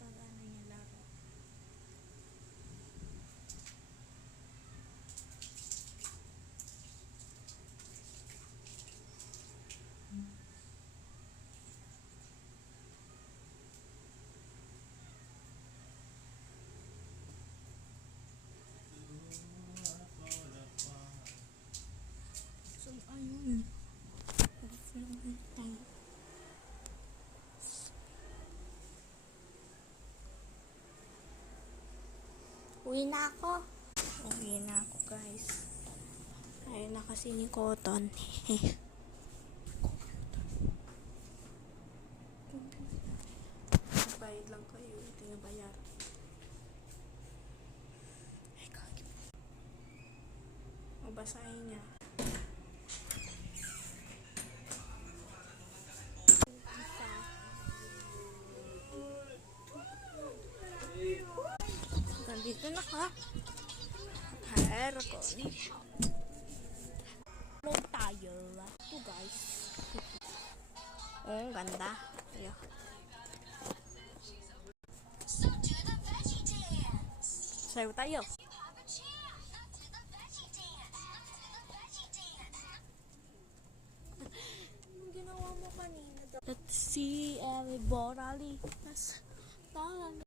pag ano niya laro. So, ayun. Refilm tayo. Uwi na ako. Uwi na ako, guys. Ayun na kasi ni Cotton. Bayad lang kayo. Ito yung bayar. Ay, kagip. Mabasahin niya. Dito na ka. Hair ko. Load tayo. Ito guys. Oh, ganda. Ayo. Sayo tayo. Ginawa mo kanina. Let's see everybody.